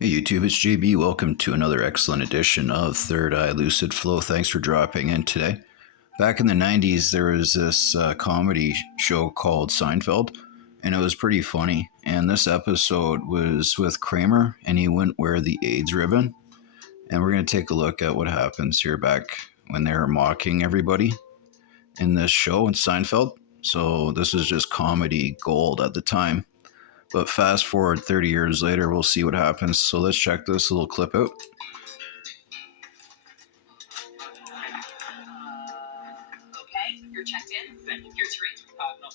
Hey YouTube, it's JB. Welcome to another excellent edition of Third Eye Lucid Flow. Thanks for dropping in today. Back in the 90s, there was this comedy show called SEINFELD, and it was pretty funny. And this episode was with Kramer, and he wouldn't wear the AIDS ribbon. And we're going to take a look at what happens here back when they were mocking everybody in this show in SEINFELD. So this is just comedy gold at the time. But fast forward 30 years later, we'll see what happens. So let's check this little clip out. Okay, you're checked in. Thank you. Here's your AIDS ribbon. No.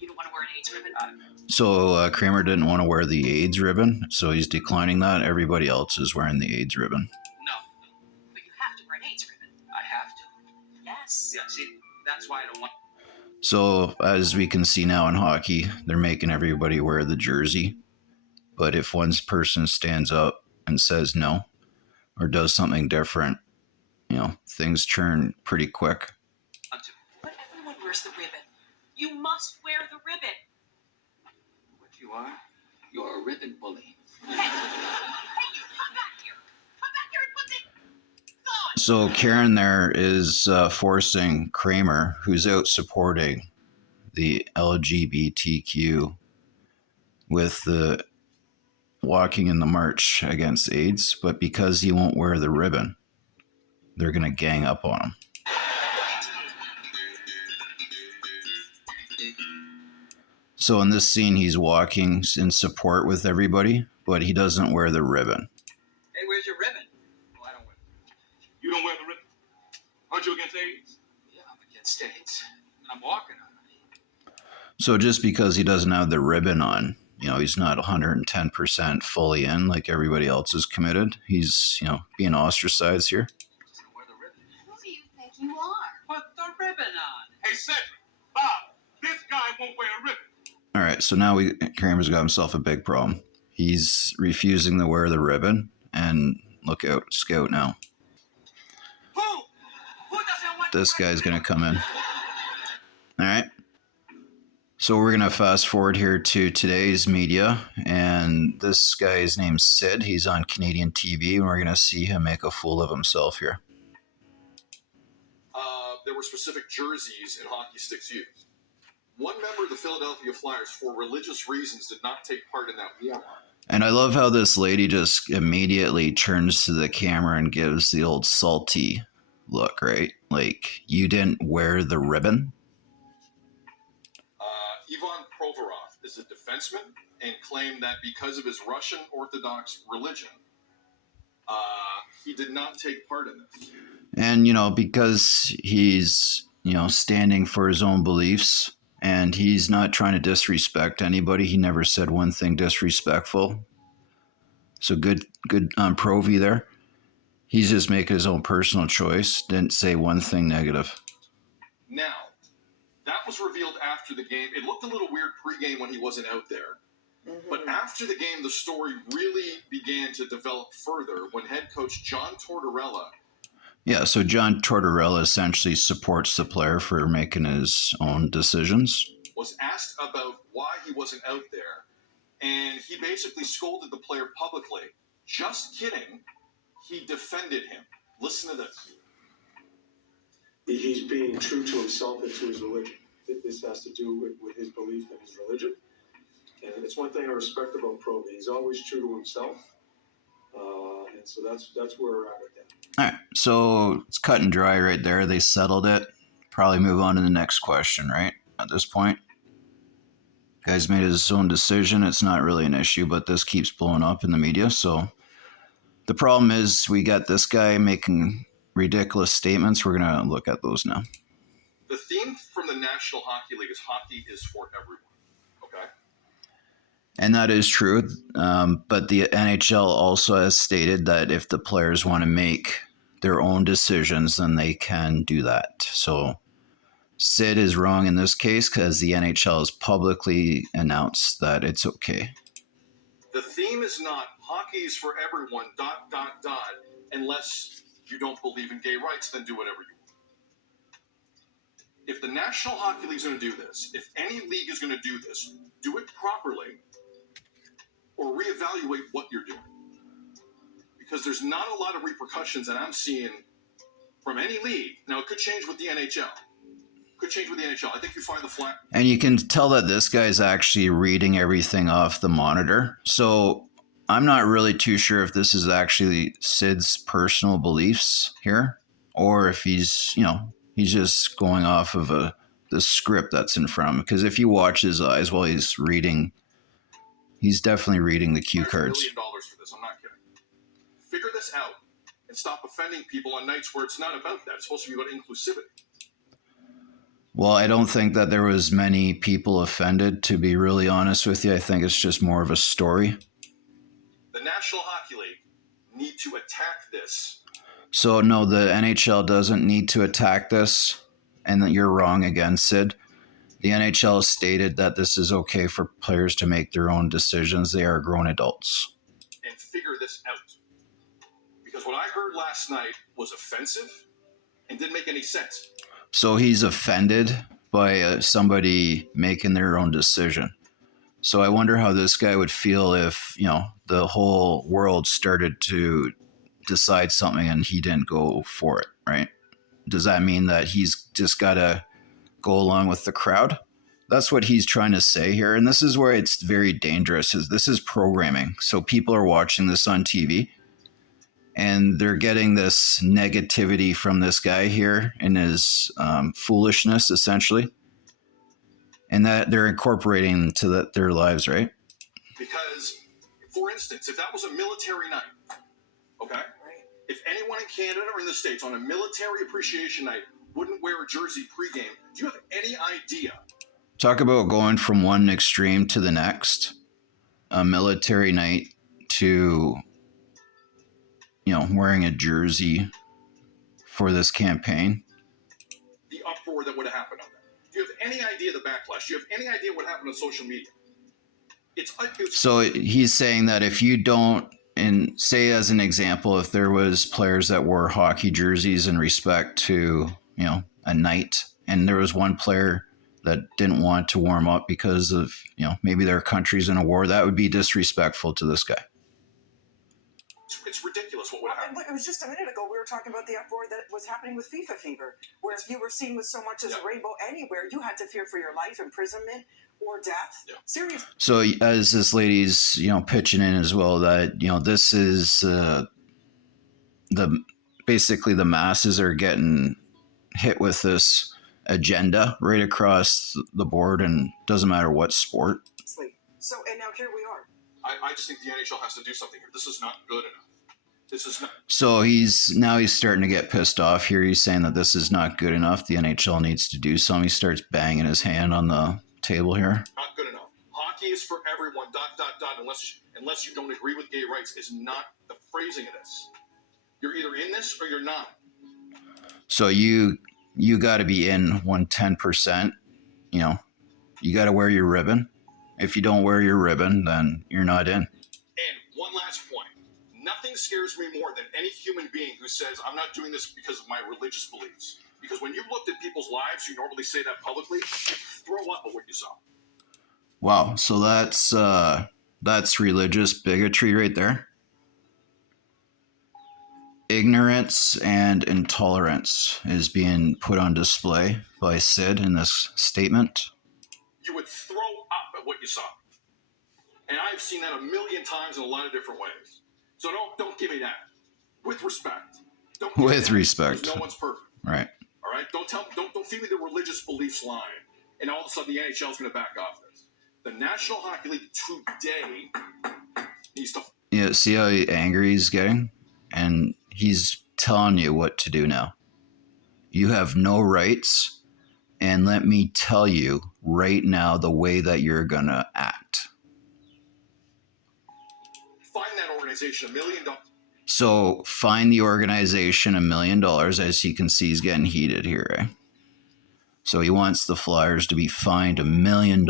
You don't want to wear an AIDS ribbon? So Kramer didn't want to wear the AIDS ribbon, so he's declining that. Everybody else is wearing the AIDS ribbon. No. But you have to wear an AIDS ribbon. I have to? Yes. Yeah, see, that's why I don't want... So as we can see now in hockey, they're making everybody wear the jersey. But if one person stands up and says no, or does something different, things turn pretty quick. But everyone wears the ribbon. You must wear the ribbon. What you are? You're a ribbon bully. Hey, you come back here. Come back here and put this... So Karen there is forcing Kramer, who's out supporting the LGBTQ with the walking in the march against AIDS, but because he won't wear the ribbon, they're going to gang up on him. So in this scene, he's walking in support with everybody, but he doesn't wear the ribbon. Hey, where's your ribbon? Well, I don't wear it. You don't wear the ribbon? Aren't you against AIDS? Yeah, I'm against AIDS. I'm walking on it. So just because he doesn't have the ribbon on, he's not 110% fully in like everybody else is committed. He's, being ostracized here. Just don't wear the ribbon. Who do you think you are? Put the ribbon on. Hey, Cedric, Bob, this guy won't wear a ribbon. All right, so now Kramer's got himself a big problem. He's refusing to wear the ribbon, and look out, Scout now. Who doesn't want This guy's going to come in. All right. So we're going to fast forward here to today's media, and this guy's name's Sid. He's on Canadian TV, and we're going to see him make a fool of himself here. There were specific jerseys and hockey sticks used. One member of the Philadelphia Flyers, for religious reasons, did not take part in that warm-up. And I love how this lady just immediately turns to the camera and gives the old salty look, right? Like, you didn't wear the ribbon? Ivan Provorov is a defenseman and claimed that because of his Russian Orthodox religion, he did not take part in this. And, because he's, standing for his own beliefs, and he's not trying to disrespect anybody. He never said one thing disrespectful. So good on Provy there. He's just making his own personal choice. Didn't say one thing negative. Now, that was revealed after the game. It looked a little weird pregame when he wasn't out there. Mm-hmm. But after the game, the story really began to develop further when head coach John Tortorella... Yeah, so John Tortorella essentially supports the player for making his own decisions. Was asked about why he wasn't out there, and he basically scolded the player publicly. Just kidding. He defended him. Listen to this. He's being true to himself and to his religion. This has to do with his belief in his religion. And it's one thing I respect about Provy. He's always true to himself. And so that's where we're at with that. All right, so it's cut and dry right there. They settled it. Probably move on to the next question, right? At this point, guy's made his own decision. It's not really an issue, but this keeps blowing up in the media. So the problem is we got this guy making ridiculous statements. We're going to look at those now. The theme from the National Hockey League is hockey is for everyone. Okay? And that is true. But the NHL also has stated that if the players want to make their own decisions, then they can do that. So Sid is wrong in this case because the NHL has publicly announced that it's okay. The theme is not hockey is for everyone, ... unless you don't believe in gay rights, then do whatever you want. If the National Hockey League is going to do this, if any league is going to do this, do it properly or reevaluate what you're doing. Because there's not a lot of repercussions that I'm seeing from any league. Now, it could change with the NHL. I think you find the flat. And you can tell that this guy's actually reading everything off the monitor. So I'm not really too sure if this is actually Sid's personal beliefs here, or if he's just going off of the script that's in front of him. Because if you watch his eyes while he's reading, he's definitely reading the cue cards. $1 million for this. I'm not kidding. Figure this out and stop offending people on nights where it's not about that. It's supposed to be about inclusivity. Well, I don't think that there was many people offended, to be really honest with you. I think it's just more of a story. The National Hockey League need to attack this. So, no, the NHL doesn't need to attack this, and that you're wrong again, Sid. The NHL stated that this is okay for players to make their own decisions. They are grown adults. And figure this out. Because what I heard last night was offensive and didn't make any sense. So he's offended by somebody making their own decision. So I wonder how this guy would feel if, the whole world started to decide something and he didn't go for it, right? Does that mean that he's just got to go along with the crowd? That's what he's trying to say here. And this is where it's very dangerous. This is programming. So people are watching this on TV and they're getting this negativity from this guy here in his foolishness, essentially. And that they're incorporating into their lives, right? Because, for instance, if that was a military night, okay? Right. If anyone in Canada or in the States on a military appreciation night wouldn't wear a jersey pregame, do you have any idea? Talk about going from one extreme to the next. A military night to, wearing a jersey for this campaign. The uproar that would have happened on that. Do you have any idea the backlash? Do you have any idea what happened on social media? So he's saying that if you don't, and say as an example, if there was players that wore hockey jerseys in respect to, a night, and there was one player that didn't want to warm up because of, maybe their country's in a war, that would be disrespectful to this guy. It's ridiculous what would happen. It was just a minute ago we were talking about the uproar that was happening with FIFA fever, where if you were seen with so much as a rainbow anywhere, you had to fear for your life, imprisonment, or death. Yeah. Seriously. So as this lady's, pitching in as well, that, this is basically the masses are getting hit with this agenda right across the board, and doesn't matter what sport. So, and now here we are. I just think the NHL has to do something here. This is not good enough. This is not. So he's starting to get pissed off here. He's saying that this is not good enough. The NHL needs to do something. He starts banging his hand on the table here. Not good enough. Hockey is for everyone. ... Unless you don't agree with gay rights is not the phrasing of this. You're either in this or you're not. So you got to be in 110%. You got to wear your ribbon. If you don't wear your ribbon, then you're not in. And one last point. Nothing scares me more than any human being who says, I'm not doing this because of my religious beliefs. Because when you looked at people's lives, you normally say that publicly, throw up at what you saw. Wow. So that's religious bigotry right there. Ignorance and intolerance is being put on display by Sid in this statement. You would throw up at what you saw. And I've seen that a million times in a lot of different ways. So don't give me that. With respect. With respect. Because no one's perfect. Right. All right? Don't feed me the religious beliefs line. And all of a sudden the NHL is going to back off this. The National Hockey League today needs to... Yeah, see how angry he's getting? And he's telling you what to do now. You have no rights. And let me tell you right now the way that you're going to act. Find that organization $1 million. So find the organization $1 million. As you can see, he's getting heated here. Eh? So he wants the Flyers to be fined $1 million. And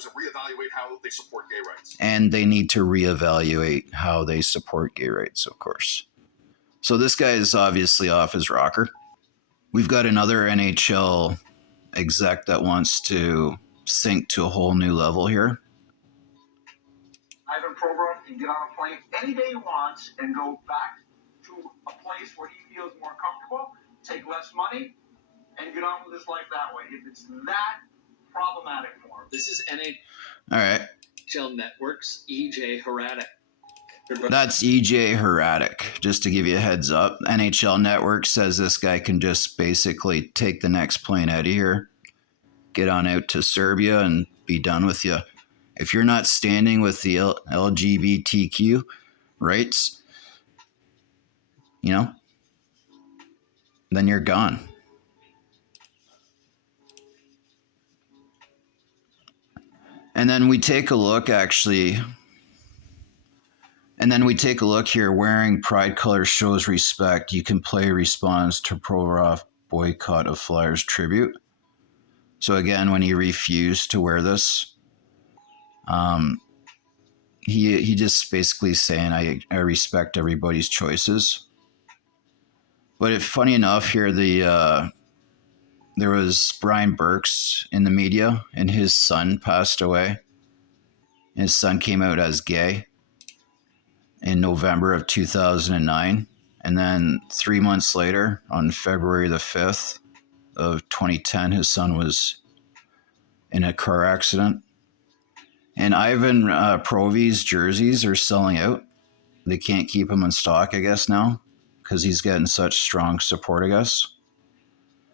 reevaluate how they support gay rights. And they need to reevaluate how they support gay rights, of course. So this guy is obviously off his rocker. We've got another NHL exec that wants to sink to a whole new level here. Ivan Provorov can get on a plane any day he wants and go back to a place where he feels more comfortable, take less money, and get on with his life that way. If it's that problematic for him. This is All right. NHL Network's EJ Hradek. That's EJ Hradek, just to give you a heads up. NHL Network says this guy can just basically take the next plane out of here, get on out to Serbia, and be done with you. If you're not standing with the LGBTQ rights, then you're gone. And then we take a look, here. Wearing pride colors shows respect. You can play response to Provorov boycott of Flyers tribute. So again, when he refused to wear this, he just basically saying, I respect everybody's choices. But funny enough, here there was Brian Burke's in the media, and his son passed away. His son came out as gay in November of 2009. And then 3 months later, on February the 5th of 2010, his son was in a car accident. And Ivan Provy's jerseys are selling out. They can't keep them in stock, I guess, now, because he's getting such strong support, I guess.